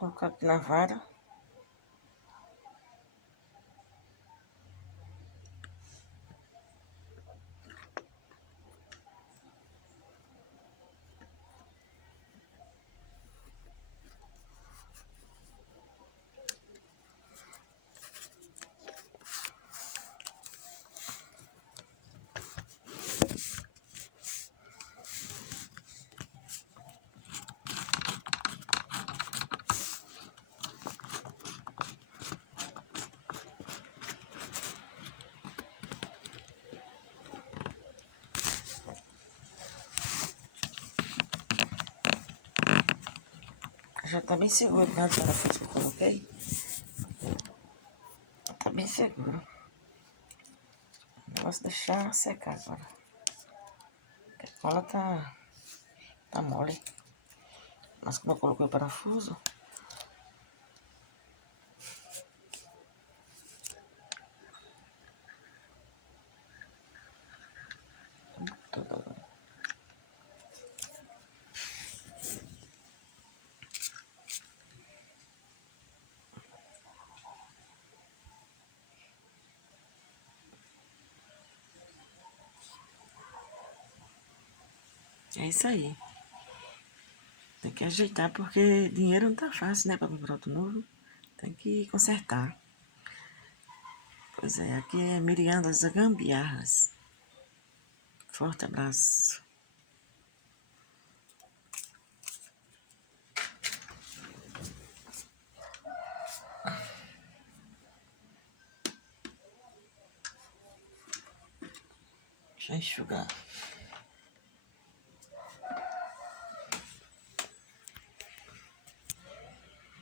colocar aqui na vara. Já tá bem seguro, né? O parafuso que eu coloquei. Tá bem seguro. O negócio deixar secar agora. Porque a cola tá mole. Mas como eu coloquei o parafuso, tudo agora. É isso aí. Tem que ajeitar porque dinheiro não tá fácil, né? Pra comprar outro novo. Tem que consertar. Pois é, aqui é Miriam das Gambiarras. Forte abraço. Deixa eu enxugar.